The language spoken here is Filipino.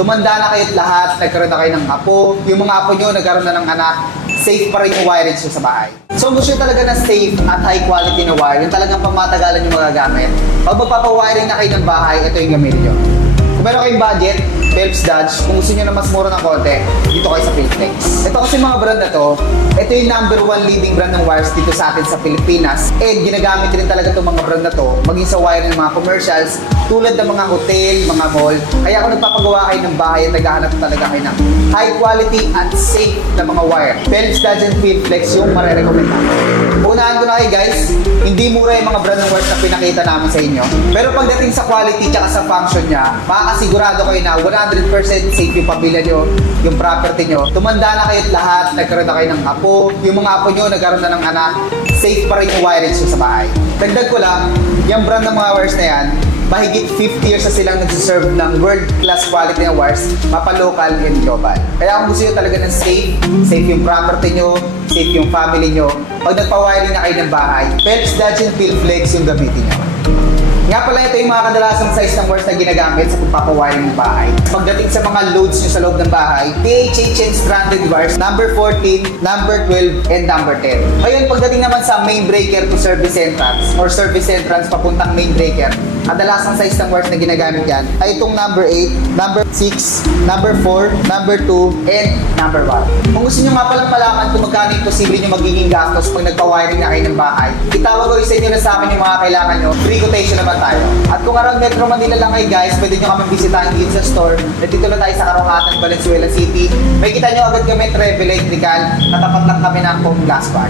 tumanda na kayo't lahat, nagkaroon na kayo ng apo, yung mga apo nyo nagkaroon na ng anak, safe pa rin yung wiring nyo sa bahay. So kung gusto nyo talaga na safe at high quality na wire, yung talagang pamatagalan yung magagamit, pag magpapawiring na kayo ng bahay, ito yung gamitin nyo. Kung meron kayong budget, Phelps Dodge, kung gusto nyo na mas mura ng konti, dito kayo sa Philflex. Ito kasi mga brand na to, ito yung #1 leading brand ng wires dito sa atin sa Pilipinas. And ginagamit rin talaga itong mga brand na to, maging sa wire ng mga commercials, tulad ng mga hotel, mga mall. Kaya kung nagpapagawa kayo ng bahay at naghahanap talaga kayo ng high quality at safe na mga wire, Phelps Dodge and Philflex yung marirecommend namin. Unahan ko na kayo guys, hindi mura yung mga brand ng wires na pinakita namin sa inyo. Pero pagdating sa quality at sa function niya, makakasigurado kayo na 100% safe yung pamilya nyo, yung property nyo. Tumanda na kayo't lahat, nagkaroon na kayo ng apo, yung mga apo nyo nagkaroon na ng anak, safe pa rin yung wiring nyo sa bahay. Dagdag ko lang, yung brand ng mga wires na yan, mahigit 50 years na silang nagsiserve ng world-class quality na wires, mapa-local and global. Kaya kung gusto nyo talaga ng safe, safe yung property nyo, safe yung family nyo, pag nagpa-wiring na kayo ng bahay, Phelps Dodge and Philflex yung gamitin nyo. Nga pala ito yung mga kadalasang size ng wires na ginagamit sa pagpapawiring ng bahay. Pagdating sa mga loads nyo sa loob ng bahay, PHHN stranded wires, number 14, number 12, and number 10. Ngayon, pagdating naman sa main breaker to service entrance, or service entrance papuntang main breaker, kadalasang size ng wires na ginagamit yan ay itong number 8, number 6, number 4, number 2, and number 1. Kung gusto nyo nga palang malaman kung magkano yung posible nyo magiging gastos pag nagpa-wiring na kayo ng bahay, itawag ko isa nyo na sa amin yung mga kailangan nyo, free quotation naman tayo. At kung around Metro Manila lang kayo guys, pwede nyo kami bisitahin dito sa store. Nandito lang tayo sa Karuhatan, Valenzuela City. May kita nyo agad kami Trev Electrical, natapat lang kami ng foam glass bar.